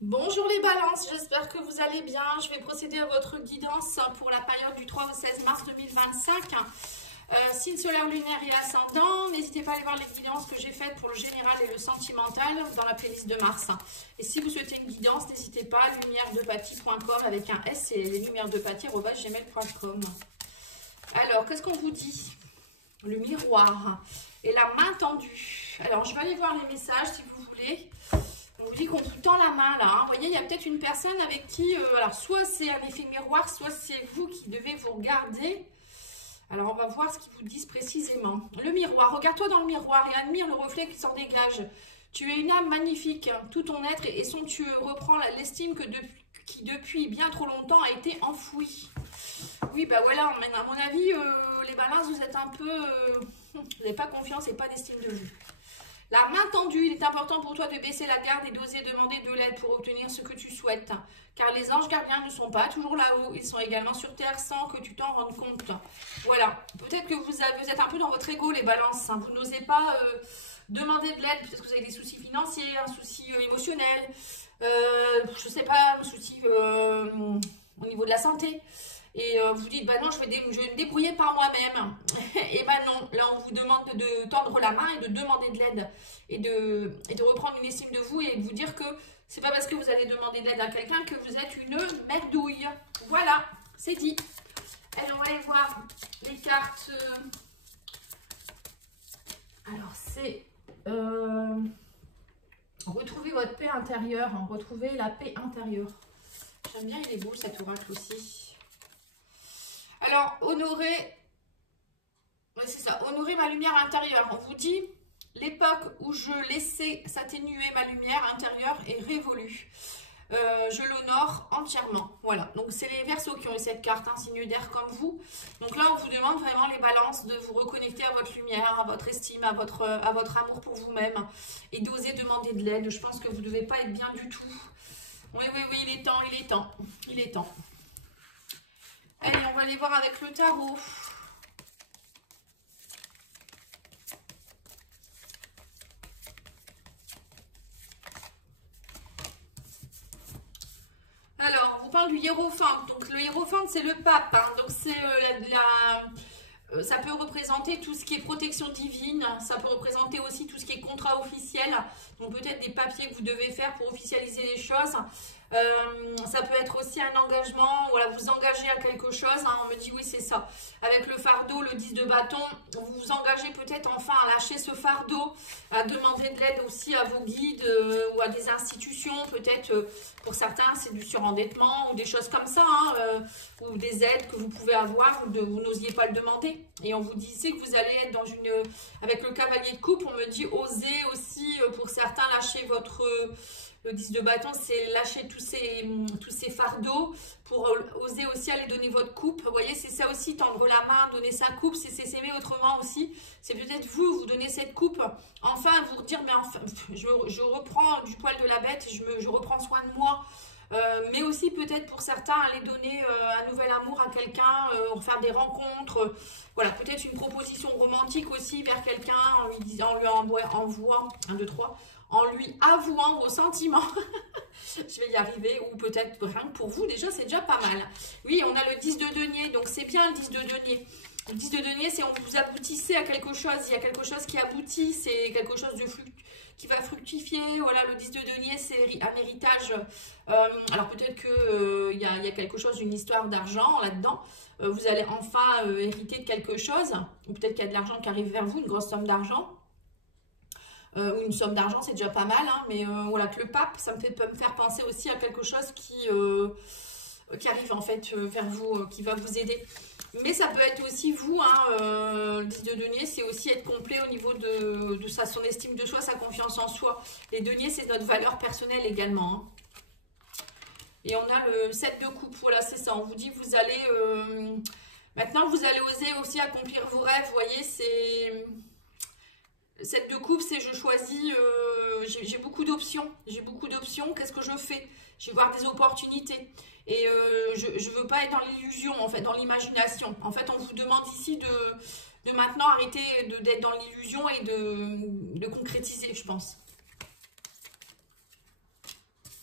Bonjour les balances, j'espère que vous allez bien. Je vais procéder à votre guidance pour la période du 3 au 16 mars 2025. Signe solaire, lunaire et ascendant. N'hésitez pas à aller voir les guidances que j'ai faites pour le général et le sentimental dans la playlist de mars. Et si vous souhaitez une guidance, n'hésitez pas, lumièredepathie.com avec un S et lumièredepathie@gmail.com. Alors, qu'est-ce qu'on vous dit? Le miroir et la main tendue. Alors, je vais aller voir les messages si vous voulez. On vous dit qu'on vous tend la main là. Hein. Vous voyez, il y a peut-être une personne avec qui, alors soit c'est un effet miroir, soit c'est vous qui devez vous regarder. Alors on va voir ce qu'ils vous disent précisément. Le miroir, regarde-toi dans le miroir et admire le reflet qui s'en dégage. Tu es une âme magnifique, tout ton être est somptueux. Reprends l'estime qui depuis bien trop longtemps a été enfouie. Oui, bah voilà, à mon avis, les balances, vous êtes un peu... vous n'avez pas confiance et pas d'estime de vous. La main tendue, il est important pour toi de baisser la garde et d'oser demander de l'aide pour obtenir ce que tu souhaites. Car les anges gardiens ne sont pas toujours là-haut, ils sont également sur terre sans que tu t'en rendes compte. Voilà, peut-être que vous êtes un peu dans votre ego les balances, hein. Vous n'osez pas demander de l'aide, peut-être que vous avez des soucis financiers, un souci émotionnel, je sais pas, un souci au niveau de la santé. Et vous dites, bah non, je vais me débrouiller par moi-même. Et bah non, là on vous demande de tendre la main et de demander de l'aide. Et de reprendre une estime de vous et de vous dire que c'est pas parce que vous allez demander de l'aide à quelqu'un que vous êtes une merdouille. Voilà, c'est dit. Allez, on va aller voir les cartes. Alors c'est... retrouver votre paix intérieure. Retrouver la paix intérieure. J'aime bien, il est beau cet oracle aussi. Alors, honorer, oui, c'est ça, honorer ma lumière intérieure. On vous dit, l'époque où je laissais s'atténuer ma lumière intérieure est révolue. Je l'honore entièrement. Voilà, donc c'est les Verseaux qui ont eu cette carte, un signe d'air comme vous. Donc là, on vous demande vraiment les balances de vous reconnecter à votre lumière, à votre estime, à votre amour pour vous-même et d'oser demander de l'aide. Je pense que vous ne devez pas être bien du tout. Oui, oui, oui, il est temps, il est temps, il est temps. Allez, on va aller voir avec le tarot. Alors, on vous parle du hiérophante. Donc, le hiérophante, c'est le pape. Hein. Donc, c'est ça peut représenter tout ce qui est protection divine. Ça peut représenter aussi tout ce qui est contrat officiel. Donc, peut-être des papiers que vous devez faire pour officialiser les choses. Ça peut être aussi un engagement, voilà, vous engagez à quelque chose, hein, on me dit oui c'est ça, avec le fardeau, le 10 de bâton, vous vous engagez peut-être enfin à lâcher ce fardeau, à demander de l'aide aussi à vos guides ou à des institutions, peut-être pour certains c'est du surendettement ou des choses comme ça, hein, ou des aides que vous pouvez avoir, vous n'osiez pas le demander, et on vous disait que vous allez être dans une, avec le cavalier de coupe, on me dit osez aussi pour certains lâcher votre... Le 10 de bâton, c'est lâcher tous ces fardeaux pour oser aussi aller donner votre coupe. Vous voyez, c'est ça aussi, tendre la main, donner sa coupe, c'est s'aimer autrement aussi. C'est peut-être vous donnez cette coupe. Enfin, vous dire, mais enfin, je reprends du poil de la bête, je reprends soin de moi. Mais aussi peut-être pour certains, aller donner un nouvel amour à quelqu'un, faire des rencontres. Voilà, peut-être une proposition romantique aussi vers quelqu'un en lui envoyant, 1, 2, 3, en lui avouant vos sentiments. Je vais y arriver, ou peut-être rien que pour vous, déjà, c'est déjà pas mal. Oui, on a le 10 de denier, donc c'est bien le 10 de denier. Le 10 de denier, c'est on vous aboutissez à quelque chose, il y a quelque chose qui aboutit, c'est quelque chose qui va fructifier. Voilà, le 10 de denier, c'est un héritage. Alors peut-être qu'il y a quelque chose, une histoire d'argent là-dedans. Vous allez enfin hériter de quelque chose, ou peut-être qu'il y a de l'argent qui arrive vers vous, une grosse somme d'argent. Ou une somme d'argent, c'est déjà pas mal, hein, mais voilà, que le pape, ça peut me faire penser aussi à quelque chose qui arrive en fait vers vous, qui va vous aider. Mais ça peut être aussi vous, hein, le 10 de denier, c'est aussi être complet au niveau de son estime de soi, sa confiance en soi. Les deniers, c'est notre valeur personnelle également. Hein. Et on a le 7 de coupe, voilà, c'est ça. On vous dit, vous allez... maintenant, vous allez oser aussi accomplir vos rêves, vous voyez, c'est... 7 de coupe, c'est je choisis, j'ai beaucoup d'options. J'ai beaucoup d'options, qu'est-ce que je fais? Je vais voir des opportunités. Et je ne veux pas être dans l'illusion, en fait, dans l'imagination. En fait, on vous demande ici de maintenant arrêter d'être dans l'illusion et de concrétiser, je pense.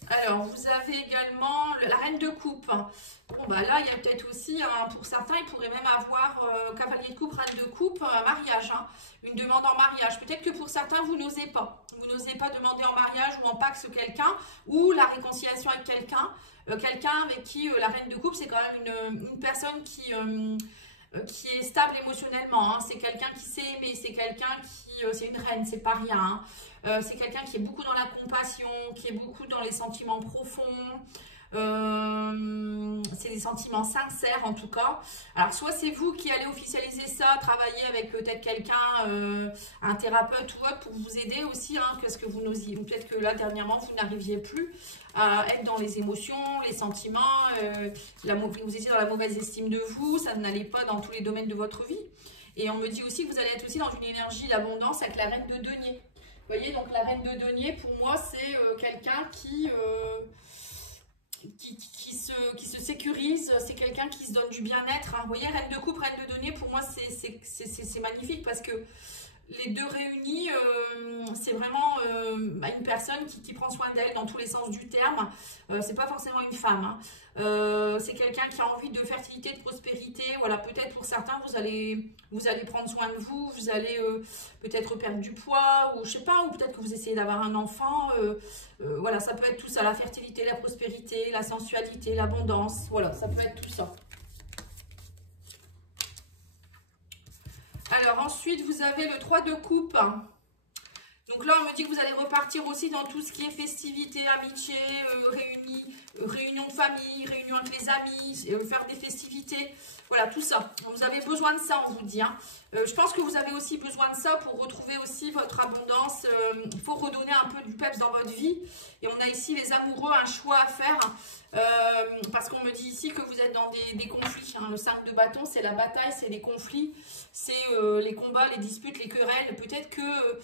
Alors, vous avez également la reine de coupe. Bon, bah là, il y a peut-être aussi, pour certains, ils pourraient même avoir cavalier de coupe, reine de coupe, mariage, hein, une demande en mariage. Peut-être que pour certains, vous n'osez pas. Vous n'osez pas demander en mariage ou en pax quelqu'un, ou la réconciliation avec quelqu'un. Quelqu'un avec qui la reine de coupe, c'est quand même une personne qui est stable émotionnellement. Hein. C'est quelqu'un qui sait aimer, c'est quelqu'un qui... c'est une reine, c'est pas rien. Hein. C'est quelqu'un qui est beaucoup dans la compassion, qui est beaucoup dans les sentiments profonds. C'est des sentiments sincères en tout cas. Alors soit c'est vous qui allez officialiser ça, travailler avec peut-être quelqu'un, un thérapeute ou autre pour vous aider aussi, hein, parce que vous n'osiez, peut-être que là dernièrement vous n'arriviez plus à être dans les émotions, les sentiments, vous étiez dans la mauvaise estime de vous, ça n'allait pas dans tous les domaines de votre vie. Et on me dit aussi que vous allez être aussi dans une énergie d'abondance avec la reine de denier. Vous voyez, donc la reine de denier, pour moi, c'est quelqu'un qui se sécurise, c'est quelqu'un qui se donne du bien-être. Hein. Vous voyez, reine de coupe, reine de denier, pour moi, c'est magnifique parce que les deux réunis, c'est vraiment une personne qui prend soin d'elle dans tous les sens du terme. C'est pas forcément une femme. Hein. C'est quelqu'un qui a envie de fertilité, de prospérité. Voilà, peut-être pour certains, vous allez prendre soin de vous. Vous allez peut-être perdre du poids ou je sais pas, ou peut-être que vous essayez d'avoir un enfant. Voilà, ça peut être tout ça, la fertilité, la prospérité, la sensualité, l'abondance. Voilà, ça peut être tout ça. Alors ensuite, vous avez le 3 de coupe. Donc là, on me dit que vous allez repartir aussi dans tout ce qui est festivités, amitié, réunion de famille, réunion avec les amis, faire des festivités. Voilà, tout ça. Vous avez besoin de ça, on vous dit. Hein. Je pense que vous avez aussi besoin de ça pour retrouver aussi votre abondance. Il faut redonner un peu du peps dans votre vie. Et on a ici les amoureux, un choix à faire. Parce qu'on me dit ici que vous êtes dans des conflits. Hein. Le 5 de bâton, c'est la bataille, c'est les conflits. C'est les combats, les disputes, les querelles. Peut-être que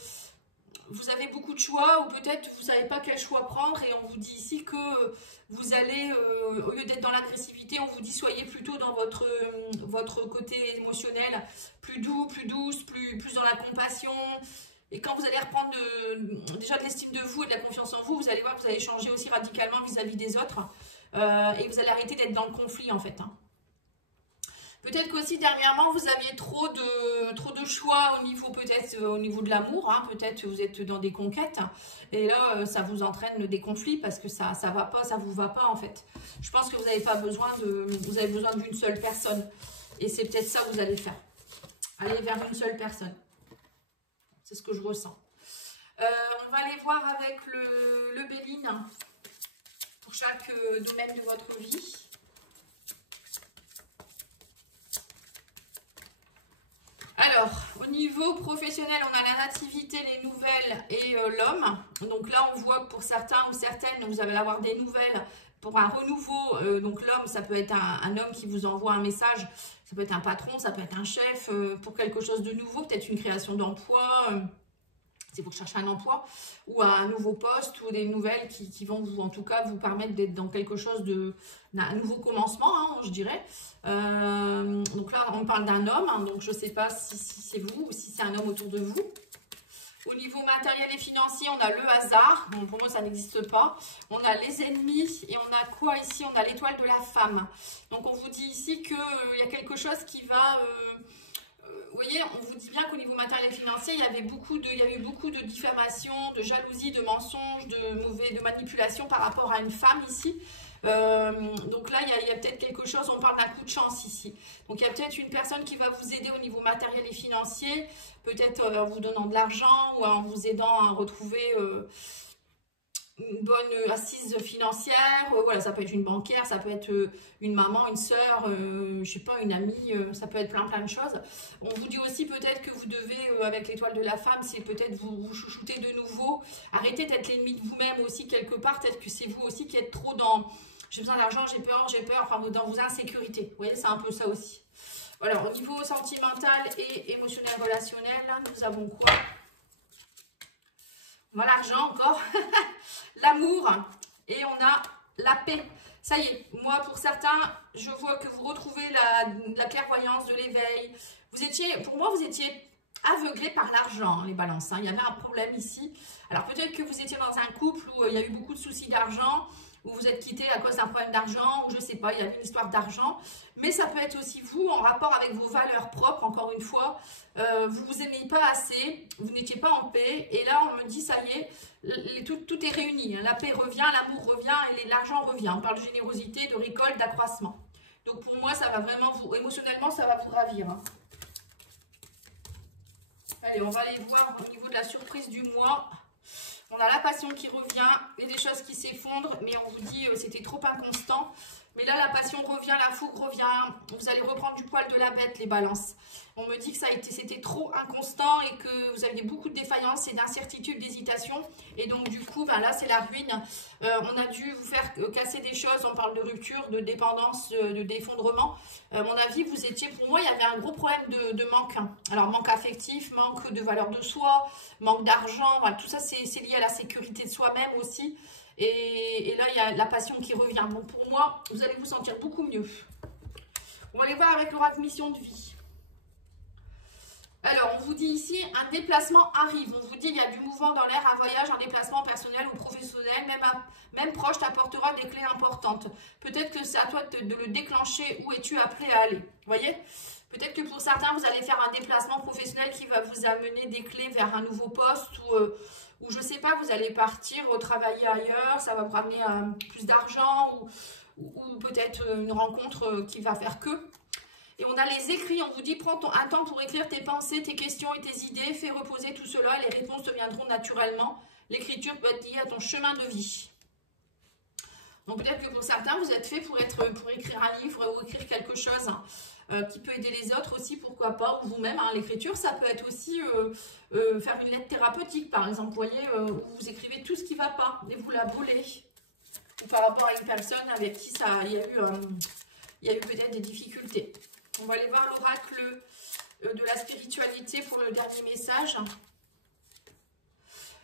vous avez beaucoup de choix ou peut-être vous ne savez pas quel choix prendre et on vous dit ici que vous allez, au lieu d'être dans l'agressivité, on vous dit soyez plutôt dans votre côté émotionnel, plus doux, plus douce, plus dans la compassion. Et quand vous allez reprendre déjà de l'estime de vous et de la confiance en vous, vous allez voir que vous allez changer aussi radicalement vis-à-vis des autres et vous allez arrêter d'être dans le conflit en fait. Hein. Peut-être qu'aussi dernièrement vous aviez trop de choix au niveau peut-être au niveau de l'amour, hein, peut-être que vous êtes dans des conquêtes et là ça vous entraîne des conflits parce que ça va pas, ça vous va pas en fait. Je pense que vous n'avez pas besoin vous avez besoin d'une seule personne et c'est peut-être ça que vous allez faire. Aller vers une seule personne. C'est ce que je ressens. On va aller voir avec le Béline pour chaque domaine de votre vie. Alors, au niveau professionnel, on a la nativité, les nouvelles et l'homme. Donc là, on voit que pour certains ou certaines, vous allez avoir des nouvelles pour un renouveau. Donc l'homme, ça peut être un homme qui vous envoie un message. Ça peut être un patron, ça peut être un chef pour quelque chose de nouveau. Peut-être une création d'emploi. Si vous cherchez un emploi ou un nouveau poste ou des nouvelles qui vont vous, en tout cas, vous permettre d'être dans quelque chose d'un nouveau commencement, hein, je dirais. Donc là, on parle d'un homme, hein, donc je ne sais pas si c'est vous ou si c'est un homme autour de vous. Au niveau matériel et financier, on a le hasard. Bon, pour moi, ça n'existe pas. On a les ennemis et on a quoi ici? On a l'étoile de la femme. Donc, on vous dit ici qu'il y a quelque chose qui va... vous voyez, on vous dit bien qu'au niveau matériel et financier, il y a eu beaucoup de diffamation, de jalousie, de mensonges, de manipulation par rapport à une femme ici. Donc là, il y a peut-être quelque chose, on parle d'un coup de chance ici. Donc il y a peut-être une personne qui va vous aider au niveau matériel et financier, peut-être en vous donnant de l'argent ou en vous aidant à retrouver... une bonne assise financière, voilà, ça peut être une bancaire, ça peut être une maman, une soeur, je sais pas, une amie, ça peut être plein de choses. On vous dit aussi peut-être que vous devez, avec l'étoile de la femme, c'est peut-être vous chouchouter de nouveau, arrêtez d'être l'ennemi de vous-même aussi quelque part, peut-être que c'est vous aussi qui êtes trop dans j'ai besoin d'argent, j'ai peur, enfin dans vos insécurités, vous voyez, c'est un peu ça aussi. Voilà, au niveau sentimental et émotionnel relationnel, là, nous avons quoi? On a l'argent encore, l'amour et on a la paix. Ça y est, moi pour certains, je vois que vous retrouvez la clairvoyance, de l'éveil. Pour moi, vous étiez aveuglés par l'argent, hein, les balances. Hein. Il y avait un problème ici. Alors peut-être que vous étiez dans un couple où il y a eu beaucoup de soucis d'argent, où vous êtes quitté à cause d'un problème d'argent, ou je ne sais pas, il y avait une histoire d'argent. Mais ça peut être aussi vous, en rapport avec vos valeurs propres, encore une fois. Vous vous aimiez pas assez, vous n'étiez pas en paix. Et là, on me dit, ça y est, tout est réuni. La paix revient, l'amour revient et l'argent revient. On parle de générosité, de récolte, d'accroissement. Donc pour moi, ça va vraiment vous, émotionnellement, ça va vous ravir. Hein. Allez, on va aller voir au niveau de la surprise du mois. On a la passion qui revient et des choses qui s'effondrent, mais on vous dit c'était trop inconstant. Mais là, la passion revient, la fougue revient. Vous allez reprendre du poil de la bête, les balances. On me dit que c'était trop inconstant et que vous aviez beaucoup de défaillances et d'incertitudes, d'hésitation. Et donc, du coup, ben là, c'est la ruine. On a dû vous faire casser des choses. On parle de rupture, de dépendance, d'effondrement. À mon avis, vous étiez, pour moi, il y avait un gros problème de manque. Hein. Alors, manque affectif, manque de valeur de soi, manque d'argent. Voilà, tout ça, c'est lié à la sécurité de soi-même aussi. Et là, il y a la passion qui revient. Donc, pour moi, vous allez vous sentir beaucoup mieux. On va aller voir avec l'oracle mission de vie. Alors, on vous dit ici, un déplacement arrive. On vous dit, il y a du mouvement dans l'air, un voyage, un déplacement personnel ou professionnel, même proche, t'apportera des clés importantes. Peut-être que c'est à toi de le déclencher. Où es-tu appelé à aller? Vous voyez? Peut-être que pour certains, vous allez faire un déplacement professionnel qui va vous amener des clés vers un nouveau poste ou je ne sais pas, vous allez partir travailler ailleurs, ça va vous ramener plus d'argent ou peut-être une rencontre qui va faire que. Et on a les écrits, on vous dit prends un temps pour écrire tes pensées, tes questions et tes idées, fais reposer tout cela et les réponses te viendront naturellement. L'écriture peut être liée à ton chemin de vie. Donc peut-être que pour certains, vous êtes fait pour écrire un livre ou écrire quelque chose qui peut aider les autres aussi, pourquoi pas, ou vous-même. Hein, l'écriture, ça peut être aussi faire une lettre thérapeutique, par exemple, vous voyez, où vous écrivez tout ce qui ne va pas et vous la brûlez. Ou par rapport à une personne avec qui il y a eu peut-être des difficultés. On va aller voir l'oracle de la spiritualité pour le dernier message.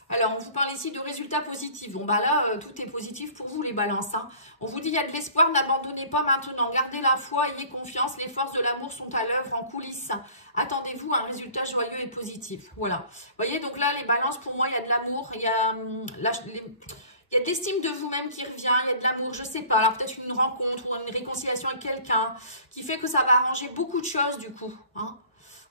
Alors, on vous parle ici de résultats positifs. Bon, bah là, tout est positif pour vous, les balances. Hein. On vous dit, il y a de l'espoir, n'abandonnez pas maintenant. Gardez la foi, ayez confiance. Les forces de l'amour sont à l'œuvre en coulisses. Attendez-vous à un résultat joyeux et positif. Voilà. Vous voyez, donc là, les balances, pour moi, il y a de l'amour. Il y a de l'estime de vous-même qui revient. Il y a de l'amour, je ne sais pas. Alors, peut-être une rencontre ou une réconciliation avec quelqu'un qui fait que ça va arranger beaucoup de choses, du coup. Hein.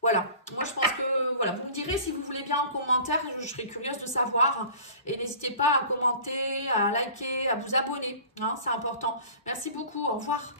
Voilà, moi je pense que, voilà, vous me direz si vous voulez bien en commentaire, je serais curieuse de savoir. Et n'hésitez pas à commenter, à liker, à vous abonner, hein, c'est important. Merci beaucoup, au revoir.